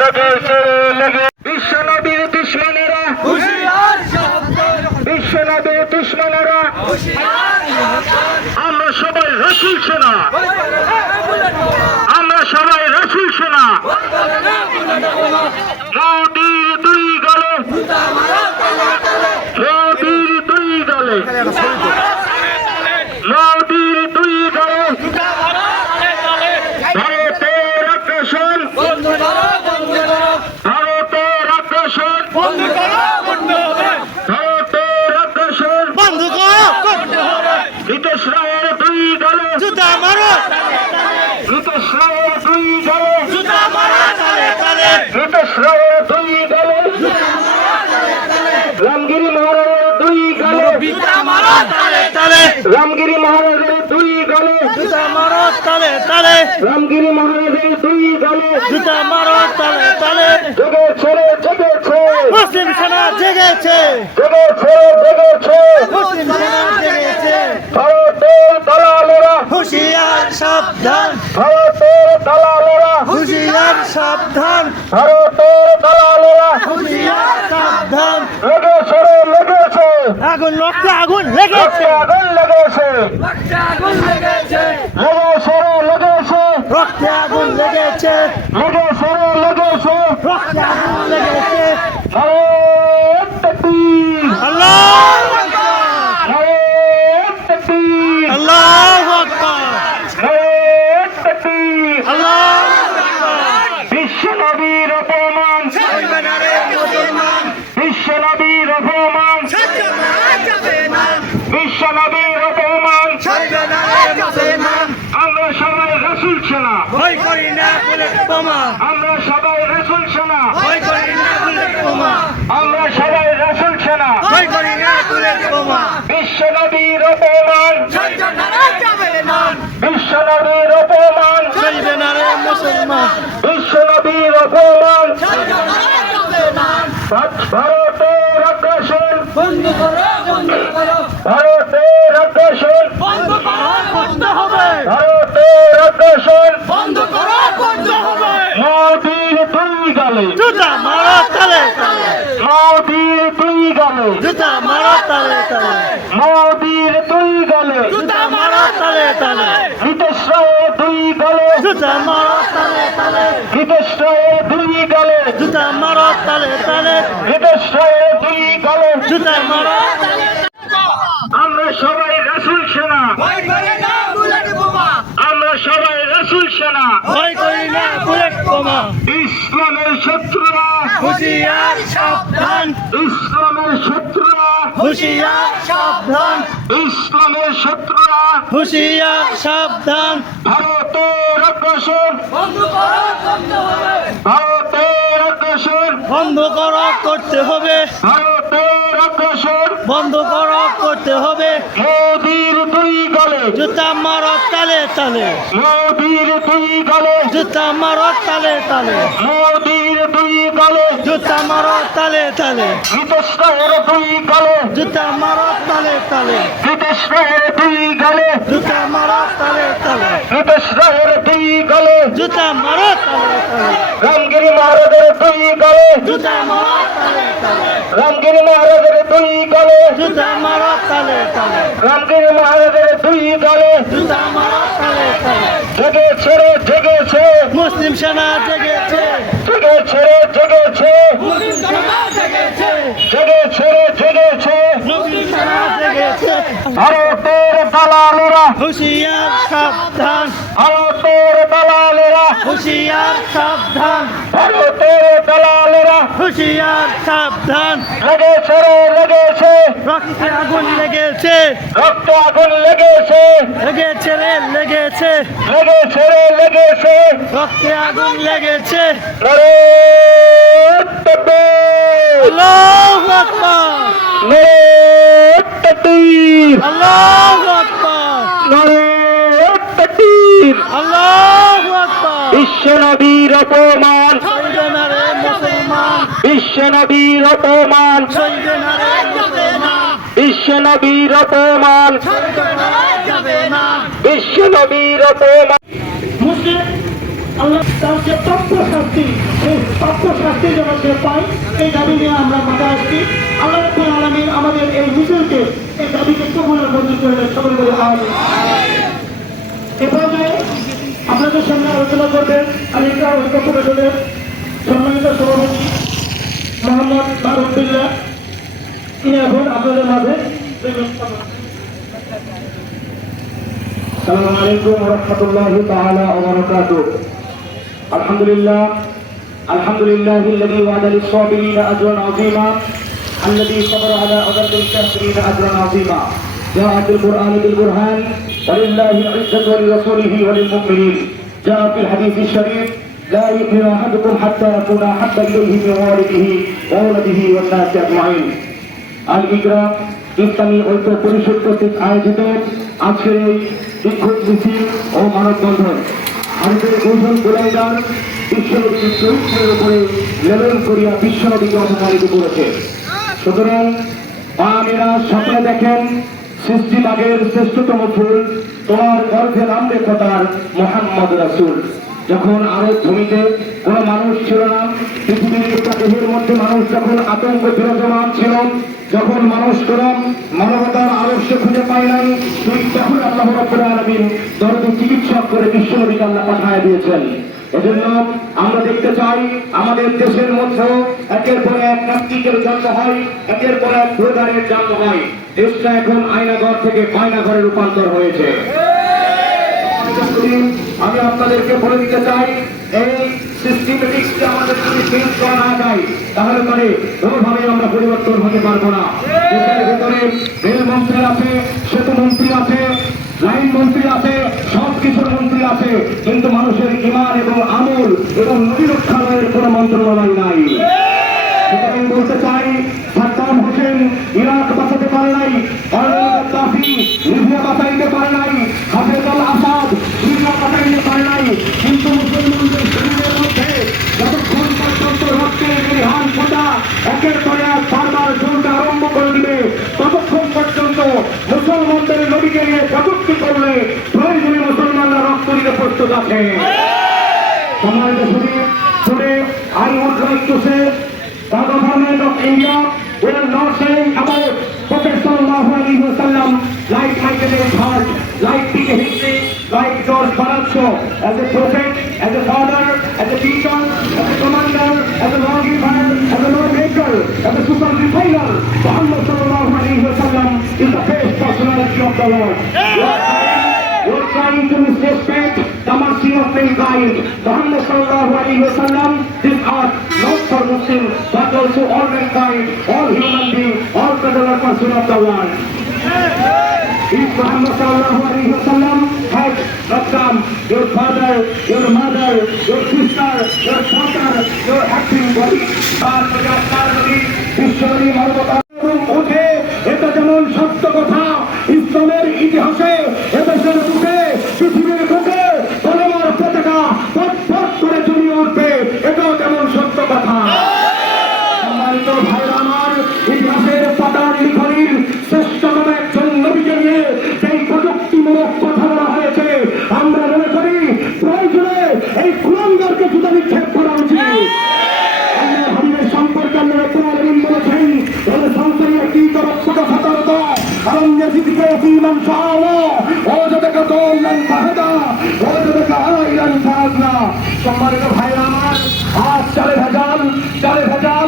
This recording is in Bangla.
লেগে বিশ্ব নবীর দুশ্মনেরা। বিশ্ব নবীর দুশ্মনেরা। আমরা সবাই রসুল সেনা। আমরা সবাই রসুল সেনা। মোদির দুই গলে। মোদির দুই গলে মোদির দুই গলে ভারতের আগ্রাসন ভারতের আগ্রাসন ভারতের আগ্রাসন বন্ধ করো নীতিশ রায়ের দুই গলে জুতা মারো নীতিশ রায়ের দুই গলে জুতা মারো তালে তালে নীতিশ রায়ের দুই গলে রামগিরি মহারাজের দুই গলে। জুতা মারো তালে তালে। রামগিরি মহারাজের দুই গলে জুতা মারো তালে তালে। রামগিরি মহারাজের দুই গলে মুসলিম সেনা জেগেছে। জেগেছে জেগেছে। মুসলিম সেনা জেগেছে। ভারতের দালালেরা। হুশিয়ার সাবধান। ভারতের দালালেরা। হুশিয়ার সাবধান। ভারতের দালালেরা। হুশিয়ার সাবধান। লেগেছে লেগেছে। আগুন রক্ত আগুন লেগেছে। আগুন লেগেছে। লেগেছে রে লেগেছে রক্তে আগুন লেগেছে লেগেছে রে লেগেছে রক্তে আগুন লেগেছে ভারত তকবীর আল্লাহ ভারত তকবীর আল্লাহ আকবার ভারত তকবীর আল্লাহ বিশ্ব নবীর অপমান মুসলমান বিশ্ব নবীর অপমান বিশ্ব নবীর অপমান মুসলমান আমরা সবাই রসুল সেনা ভয় করি না বুলেট বোমা আমরা সবাই রসুল সেনা। আমরা সবাই রসুল সেনা। বিশ্ব নবীর অপমান। বিশ্ব নবীর অপমান। বিশ্ব নবীর অপমান। ভারতের ভারতের ভারতের বন্ধ হবে মোদির দুই গালে জুতা মারো তালে তালে মোদির দুই গালে জুতা মারো তালে তালে মোদির দুই গালে জুতা মারো তালে তালে নীতিশ রায়ের দুই গালে জুতা মারো তালে তালে। রায়ের দুই গালে। জুতা মারো তালে তালে। নীতিশ দুই গালে। জুতা মারো আমরা সবাই রসুল সেনা। ভয় করি না বুলেট বোমা। আমরা সবাই রসুল সেনা। ভয় করি না বুলেট বোমা। ইসলামের শত্রুরা। হুশিয়ার সাবধান। ইসলামের শত্রুরা। হুশিয়ার সাবধান। ইসলামের শত্রুরা। হুশিয়ার সাবধান। ভারতের হবে। ভারতের অগ্রসর। বন্ধ করো করতে হবে। ভারতের অগ্রসর। বন্ধ করো করতে হবে। মোদির দুই গলে। জুতা মারো তালে তালে। মোদির দুই গলে। জুতা মারো তালে তালে। মোদির দুই গলে। জুতা মারো তালে তালে। নীতিশ দুই গলে। জুতা মারো তালে তালে। নীতিশ দুই গলে। জুতা মারো তালে তালে। নীতিশ গলে। জুতা মারো রামগিরি মহারাজের দুই গলে। জুতা মারো রামগিরি মহারাজের দুই গলে। জুতা মারো তালে তালে রামগিরি মহারাজের দুই গলে। জুতা মারো তালে তালে জেগেছে রে জেগেছে মুসলিম সেনা জেগেছে জেগেছে রে জেগেছে মুসলিম সেনা জেগেছে জেগেছে রে জেগেছে মুসলিম সেনা জেগেছে ভারতের দালালেরা হুশিয়ার সাবধান। ভারতের দালালেরা। হুশিয়ার সাবধান। ভারতের দালালেরা। হুশিয়ার সাবধান। লেগেছে রে লেগেছে। রক্তে আগুন লেগেছে। রক্ত আগুন লেগেছে। লেগেছে রে লেগেছে। লেগেছে রে লেগেছে। রক্তে আগুন লেগেছে। নারে তকবীর আল্লাহু আকবার নারে তকবীর আল্লাহু আকবার নারে তকবীর আল্লাহু আকবার বিশ্ব নবীর অপমান। বিশ্ব নবীর অপমান। বিশ্ব নবীর অপমান বিশ্ব নবীর অপমান। আল্লাহ তার যে প্রাপ্য শাস্তি সেই প্রাপ্ত শাস্তি যেন সে পায় এই দাবি নিয়ে আমরা মাঠে আসছি। আল্লাহ রাব্বুল আমাদের এই মিছিলকে এই দাবিকে কবুলের মঞ্জুর করে সকলে বলে আমিন। এ পর্যায়ে আপনাদের সামনে আলোচনা করবেন আলিকা ঐক্য পরিষদের সম্মানিত সভাপতি মোহাম্মদ মারুফুল্লাহ তিনি এখন আপনাদের মাঝে السلام عليكم ورحمة الله تعالى وبركاته الحمد لله الحمد لله الذي وعد للصابرين أجرا عظيما الذي صبر على أضر الكافرين أجرا عظيما جاء في القرآن بالبرهان ولله العزة ولرسوله وللمؤمنين جاء في الحديث الشريف لا يؤمن أحدكم حتى يكون أحب إليه من والده وولده والناس أجمعين আল ইকরা ইসলামী ঐক্য পরিষদ কর্তৃক আয়োজিত আজকের এই বিক্ষোভ মিছিল ও মানববন্ধন ভারতের কৌশল গোলাইদার বিশ্বনবীর চরিত্রের উপরে লেবেল করিয়া বিশ্বনবীকে অপমানিত করেছে সুতরাং আমিরা স্বপ্নে দেখেন সৃষ্টিবাগের শ্রেষ্ঠতম ফুল, তোমার গর্ভে নামবে কথার মোহাম্মদ রাসুল। যখন আরব ভূমিতে কোনো মানুষ ছিল না, পৃথিবীর একটা দেহের মধ্যে মানুষ যখন আতঙ্ক বিরাজমান ছিল, যখন মানুষ কোন মানবতার আদর্শ খুঁজে পায় নাই তুই তখন আল্লাহ রব্বুল আলামিন দরদি চিকিৎসক করে বিশ্বনবীকে আল্লাহ পাঠায় দিয়েছেন। এজন্য আমরা দেখতে চাই, আমাদের দেশের মধ্যেও একের পর এক নাস্তিকের জন্ম হয়, একের পর এক প্রদারের জন্ম হয়। দেশটা এখন আয়নাঘর থেকে বায়নাঘরে রূপান্তর হয়েছে। আমি আপনাদেরকে বলে দিতে চাই, এই সিস্টেমেটিক্সকে আমাদের যদি চেঞ্জ করা না যায়, তাহলে পরে কোনোভাবেই আমরা পরিবর্তন হতে পারব না। দেশের ভেতরে রেল মন্ত্রী আছে, সেতু মন্ত্রী আছে, লাইন মন্ত্রী আছে সব কিছুর মন্ত্রী আছে, কিন্তু মানুষের ইমান এবং আমল এবং নদী রক্ষালয়ের কোনো মন্ত্রণালয় নাই সুতরাং বলতে চাই সাদ্দাম হোসেন ইরাক বাঁচাতে পারে নাই গাদ্দাফি লিবিয়া বাঁচাইতে পারে নাই, হাফেজ আল আসাদ, সিরিয়া বাঁচাইতে পারে নাই। কিন্তু মুসলমানদের শরীরের মধ্যে যতক্ষণ পর্যন্ত রক্তের বিধান ফোটা একের পরে এক বারবার চলতে আরম্ভ করে দিবে, ততক্ষণ পর্যন্ত মুসলমানদের নদীকে নিয়ে প্রযুক্তি করলে প্রয়োজনে মুসলমানরা রক্ত দিতে প্রস্তুত আছে। সম্মানিত শরীর like to say the government of India are not saying about Prophet Sallallahu Alaihi Wasallam like Michael A. Hart, like Peter Hinckley, like George Baracho as a prophet, as a father, as a teacher, as a commander, as a lawgiver, as a lawmaker, as a super refiner. Muhammad Sallallahu Alaihi Wasallam is the best personality of the world. You're trying to disrespect the mercy of mankind. Muhammad sallallahu alayhi wa sallam, this art not for Muslim, goes to all mankind, all human beings, all the developers of the world. If Muhammad sallallahu alayhi wa sallam has come, your father, your mother, your sister, your father, your acting body, but your family, history, all আলাম ইয়াজিদকা ইয়াতীমান ফাআওয়া ওয়াজাদাকা দাল্লান ফাহাদা ওয়াজাদাকা আইলান ফাআগনা সম্মানিত ভাইরা আমার আজ চালে ভেজাল রক্তে ভেজাল।